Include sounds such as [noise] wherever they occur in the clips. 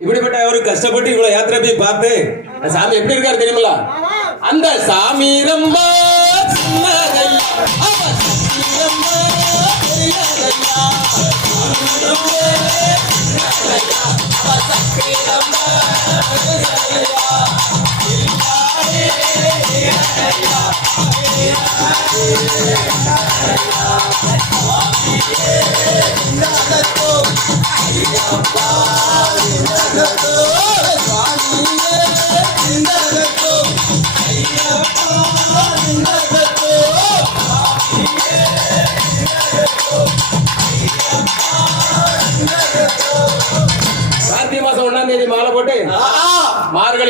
இப்படிப்பட்ட ஒரு கஷ்டப்பட்டு இவ்வளவு யாத்திரை போய் பார்த்து சாமி எப்படி இருக்காரு தெரியுமில்ல அந்த சாமி ரொம்ப Yeah.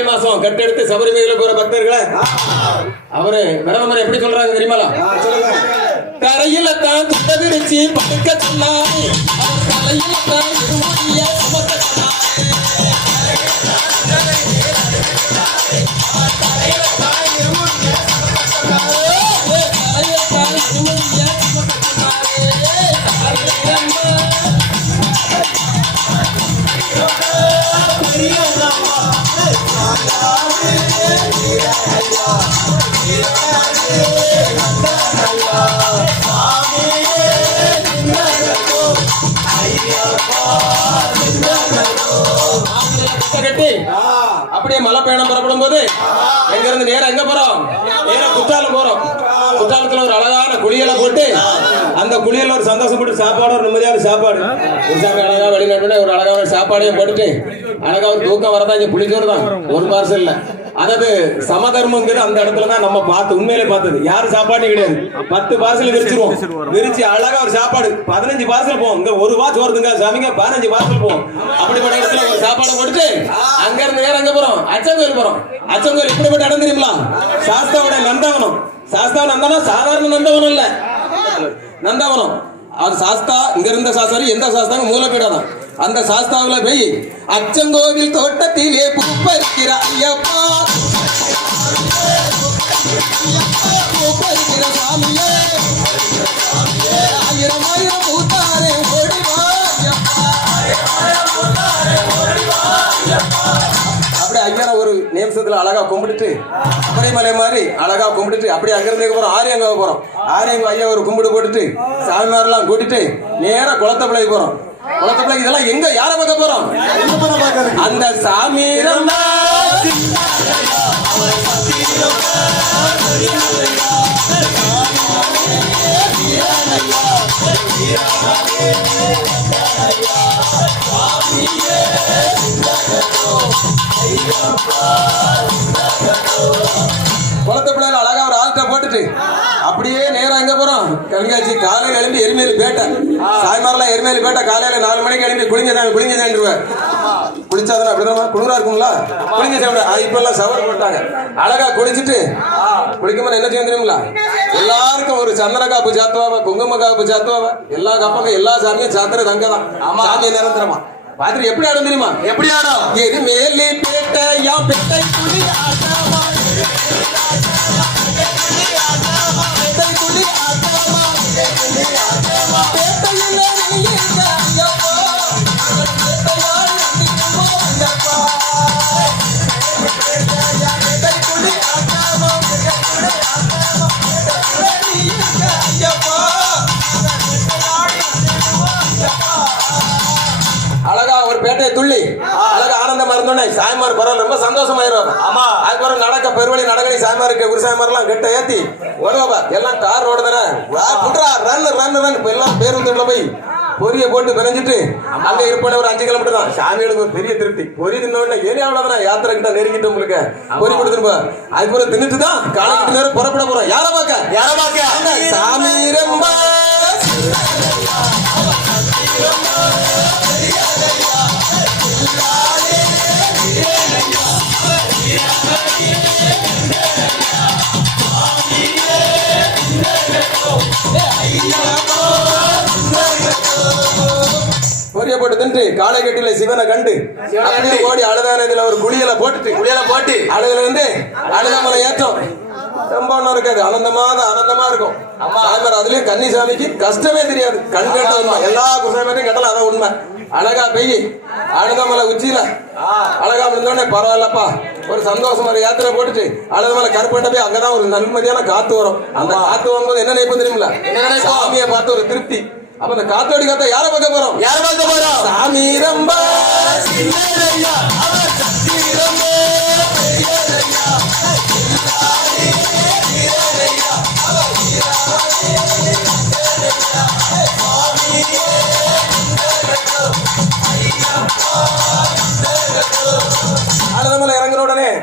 மாசம் கட்டெடுத்து சபரிமலையில போற பக்தர்களை அவரு பிரதமர் எப்படி சொல்றாங்க தெரியுமா தரையில தான் துட்ட விரிச்சு படுக்க சொன்னாரு அவர் தலையில தான் கட்டி. அப்படியே மலை பயணம் புறப்படும் போது எங்க இருந்து நேரா எங்க போறோம்? நேரா குற்றாலம் போறோம். குற்றாலத்துல ஒரு அழகான குளியலை போட்டு அந்த குளியல்ல ஒரு சந்தோஷப்பட்டு சாப்பாடு ஒரு நிம்மதியான சாப்பாடு. உற்சாக அழகா வெளிநாட்டுல ஒரு அழகான சாப்பாடையும் போட்டுட்டு அழகா ஒரு தூக்கம் வரதான் இங்க புளிச்சோறு தான். ஒரு பார்சல் இல்லை அதாவது சமதர்மங்கிறது அந்த இடத்துல தான் நம்ம பார்த்து உண்மையிலே பார்த்தது. யாரும் சாப்பாடு கிடையாது. பத்து பார்சல் விரிச்சிருவோம். விரிச்சு அழகா ஒரு சாப்பாடு பதினஞ்சு பார்சல் போவோம். இங்க ஒரு வாட்ச் வருதுங்க சாமிங்க பதினஞ்சு பார்சல் போவோம். அப்படிப்பட்ட இடத்துல ஒரு சாப்பாடு போட்டுட்டு அங்க இருந்து வேற எங்க போறோம்? அச்சங்கோயில் போறோம். அச்சங்கோயில் இப்படிப்பட்ட இடம் தெரியுங்களா? சாஸ்தாவோட நந்தவனம். சாஸ்தா நந்தவனம் சாதாரண நந்தவனம் இல்ல. நந்தவனம். அது சாஸ்தா இங்க இருந்த சாஸ்தாரி எந்த சாஸ்தாங்க மூலப்பீடம் தான். அந்த சாஸ்தாவில் போய் அச்சங்கோவில் தோட்டத்திலே பூப்பறிக்கிற ஐயப்பா. பூப்பறிக்கிற சாமியே. ஆயிரம் ஆயிரம் பூத்தாரே ஓடி அப்படியே ஐயரை ஒரு நிமிஷத்துல அழகா கும்பிட்டுட்டு மலை மாதிரி அழகா கும்பிட்டுட்டு அப்படியே அங்கிருந்து போறோம் ஆரியங்க போறோம். ஆரியங்க ஐயா ஒரு கும்பிடு போட்டுட்டு சாமிமாரெல்லாம் கூட்டிட்டு குளத்து பிள்ளைக்கு போறோம். குளத்தப்பிள்ளைக்கு இதெல்லாம் எங்க யார பார்க்க போறோம்? அந்த சாமி இருந்தா குளத்து அழகா ஒரு ஆள்கிட்ட போட்டுட்டு. அப்படியே நேரா எங்க போறோம்? கண்காட்சி. காலையில எழும்பி எருமேலி பேட்டை. சாய்மாரெல்லாம் எருமேலி பேட்டை காலையில நாலு மணிக்கு எழும்பி குளிஞ்சதான் குளிஞ்சதான்ருவேன் குளிச்சாதானே? அப்படிதான்? குளிரா இருக்குங்களா? குளிங்க சாப்பிட இப்ப எல்லாம் சவர் போட்டாங்க. அழகா குளிச்சுட்டு குளிக்கும்போது என்ன செய்யும் தெரியுங்களா? எல்லாருக்கும் ஒரு சந்தன காப்பு சாத்துவாவ குங்கும காப்பு சாத்துவாவ. எல்லா கப்பங்க எல்லா சாமியும் சாத்துறது அங்கதான் சாமி நிரந்தரமா. பாத்துட்டு எப்படி ஆடும் தெரியுமா? எப்படி ஆடும்? எருமேலி பேட்டை யா பேட்டை குடி ஆமா. அதுக்கப்புறம் நடக்க பெருவழி நடக்கடி சாய்மாருக்கு குரு சாய்மார்லாம் கெட்ட ஏத்தி ஓடுவாப்பா எல்லாம் கார் ரோடு தானே. புட்ரா ரன் ரன் ரன் இப்ப எல்லாம் பேருந்துல போய் பொரிய போட்டு பிணைஞ்சிட்டு அங்க இருப்பன ஒரு அஞ்சு கிலோமீட்டர் தான். ஒரு பெரிய திருப்தி. பொரி தின்ன உடனே ஏரியாவில தானே யாத்திரை கிட்ட நெருங்கிட்டு உங்களுக்கு பொரி கொடுத்துருப்பா அதுக்கப்புறம் தின்னுட்டு தான் காலைக்கு நேரம் புறப்பட போறோம். யார பார்க்க? யார பார்க்க? பொரிய போட்டு தின்று காளை கட்டில சிவனை கண்டு கண்டு. ஓடி அழுதான இதுல ஒரு குளியல போட்டுட்டு குளியல போட்டு. அழுதுல இருந்து அழுதாமலை ஏற்றம். ரொம்ப ஒண்ணும் இருக்காது ஆனந்தமா தான் ஆனந்தமா இருக்கும். மாதிரி அதுலயும் கன்னிசாமிக்கு கஷ்டமே தெரியாது. கண் கேட்ட உண்மை. எல்லா குசாமியும் கேட்டாலும் அதான் உண்மை. அழகா பெய்யி அழுதமலை உச்சியில. அழகா இருந்தோடனே பரவாயில்லப்பா. ஒரு சந்தோஷமா ஒரு யாத்திரை போட்டுட்டு அழுதமலை கருப்பண்ட போய் அங்கதான் ஒரு நன்மதியான காத்து வரும். அந்த காத்து வரும்போது என்ன நினைப்பு தெரியுமில என்ன நினைப்போம்? சாமியை பார்த்து ஒரு திருப்தி. அப்ப அந்த காத்தோடி காத்த யார பார்க்க போறோம்? யார பார்க்க போறோம்? சாமி ரொம்ப. அவர் சக்தி ரொம்ப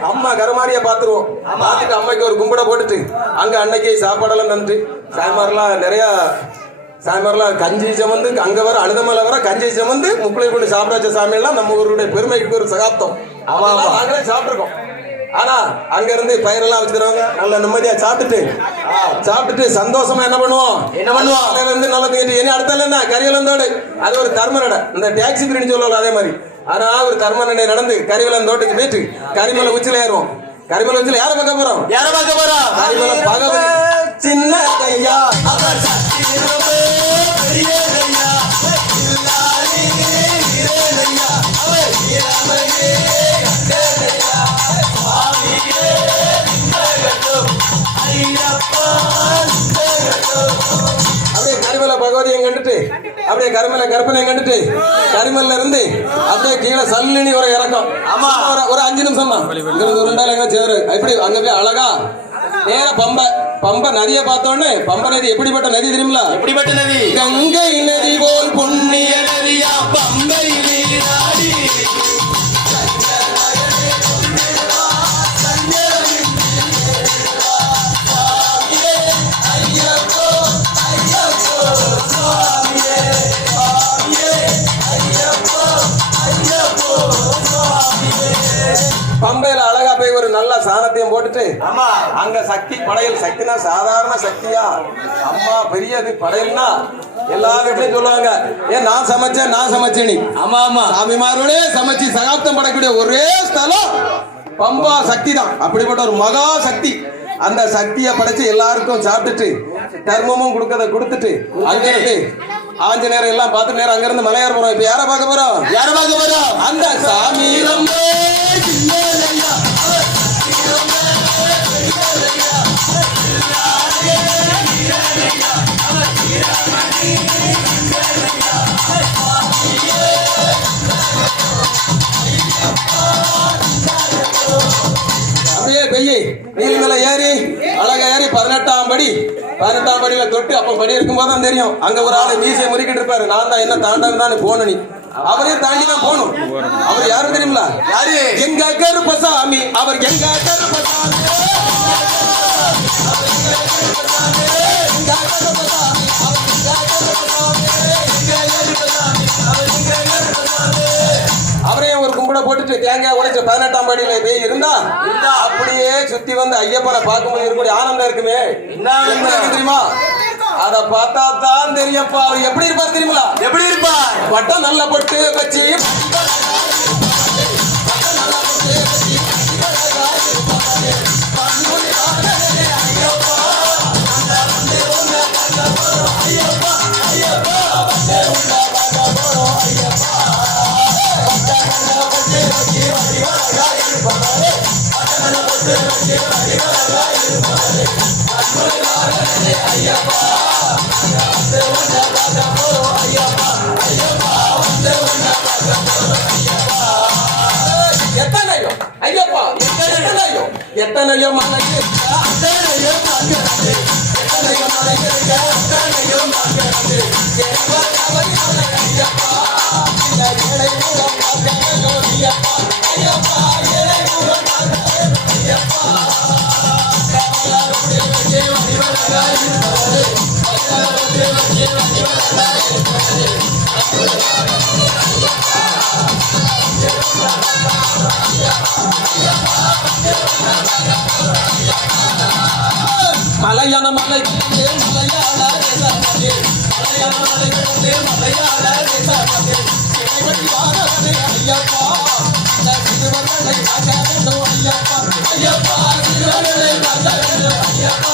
அம்மா கருமாரியை பாத்துருவோம் பார்த்துட்டு அம்மைக்கு ஒரு கும்பிட போட்டுட்டு அங்க அன்னைக்கு சாப்பாடெல்லாம் தந்துட்டு சாயமாரெல்லாம் நிறைய சாயமாரெல்லாம் கஞ்சி சமந்து அங்க வர அழுதமலை வர கஞ்சி சமந்து முப்பிளை கொண்டு சாப்பிட வச்ச சாமியெல்லாம் நம்ம ஊருடைய பெருமைக்கு ஒரு சகாப்தம். ஆமா, ஆமா. நாங்களே சாப்பிட்டுருக்கோம். ஆனா அங்க இருந்து பயிரெல்லாம் வச்சுக்கிறவங்க நல்ல நிம்மதியா சாப்பிட்டுட்டு சாப்பிட்டுட்டு சந்தோஷமா என்ன பண்ணுவோம்? என்ன பண்ணுவோம்? காலையில இருந்து நல்லா தூங்கிட்டு இனி அடுத்தால என்ன? கரியலந்தோடு அது ஒரு தர்ம நட. இந்த டாக்ஸி பிரின்னு சொல்லலாம் அதே மாதிரி. ஆனா ஒரு தர்ம நடை நடந்து கரிவலம் தோட்டத்துக்கு போயிட்டு கரிமலை உச்சில ஏறுவோம். கரிமலை உச்சில யார பார்க்க போறோம்? யார பார்க்க போறோம்? கரிமலை பகவதி. சின்ன கையா. அப்படியே கரிமலை பகவதியை கண்டுட்டு அப்படியே கரிமலை கருப்பனை கண்டுட்டு கரிமல்ல இருந்து அப்படியே கீழே சல்லினி ஒரு இறக்கம். ஆமா. ஒரு ஒரு அஞ்சு நிமிஷம் தான் ஒரு ரெண்டாயிரம் எங்க சேரு. எப்படி அங்க போய் அழகா நேர பம்பை பம்பை நதியை பார்த்த உடனே பம்பை நதி எப்படிப்பட்ட நதி தெரியுங்களா எப்படிப்பட்ட நதி? கங்கை நதி போல் புண்ணிய நதியா பம்பை நீராடி. சாணத்தையும் போட்டுட்டு ஆமா. அங்க சக்தி படையல் சக்தினா சாதாரண சக்தியா? அம்மா பெரியது படையல்னா எல்லாரும் எப்படி சொல்லுவாங்க? ஏன் நான் சமைச்சேன் நான் சமைச்சேன் நீ. ஆமா ஆமா. சாமிமாரோடே சமைச்சு சகாப்தம் படக்கூடிய ஒரே ஸ்தலம் பம்பா சக்தி தான் அப்படிப்பட்ட ஒரு மகா சக்தி. அந்த சக்தியை படைச்சு எல்லாருக்கும் சாப்பிட்டுட்டு தர்மமும் கொடுக்கறத கொடுத்துட்டு அங்க இருந்து ஆஞ்சநேயர் எல்லாம் பார்த்து நேரம் அங்க இருந்து மலையார் போறோம். இப்ப யார பார்க்க போறோம்? யார பார்க்க போறோம்? அந்த சாமி பெய்யி ஏறி அழகா ஏறி பதினெட்டாம் படி பதினெட்டாம் படியில தொட்டு அப்ப படி இருக்கும் போதுதான் தெரியும். அங்க ஒரு ஆளு மீசை முறுக்கிட்டு இருப்பாரு. நான் தான் என்ன தாண்டவன் தான் போன நீ. அவரையும் தாண்டி தான் போகணும். அவர் யாரும் தெரியுங்களா யாரு? எங்க கருப்பசாமி. அவர் எங்க கருப்பசாமி? அவரையும் ஒரு கும்பிட போட்டுட்டு தேங்காய் உடைச்ச பதினெட்டாம் படியில போய் இருந்தா? இருந்தா அப்படியே சுத்தி வந்து ஐயப்பனை பார்க்கும்போது இருக்கக்கூடிய ஆனந்தம் இருக்குமே. என்ன தெரியுமா? அத பார்த்தா தான் தெரியும்ப்பா அவர் எப்படி இருப்பார் தெரியுங்களா? எப்படி இருப்பார்? பட்டம் நல்ல பொட்டு வச்சு எத்தனையோ? ஐயப்பா எத்தனையோ? எத்தனையோ மலைக்கு அத்தனையோ பார்க்கிறது. எத்தனையோ மலைகளுக்கு அத்தனையோ பார்க்கிறது. மலையான மலை மலையாள தேசமதே. மலையாள மலைகளுக்கு மலையாள தேசமதே. சிறைப்பட்டி வாரவனே ஐயப்பா. இந்த சிறுவர்களை காக்க வேண்டும் ஐயப்பா. ஐயப்பா, சிறுவர்களை காக்க வேண்டும் ஐயப்பா.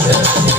yeah. [laughs]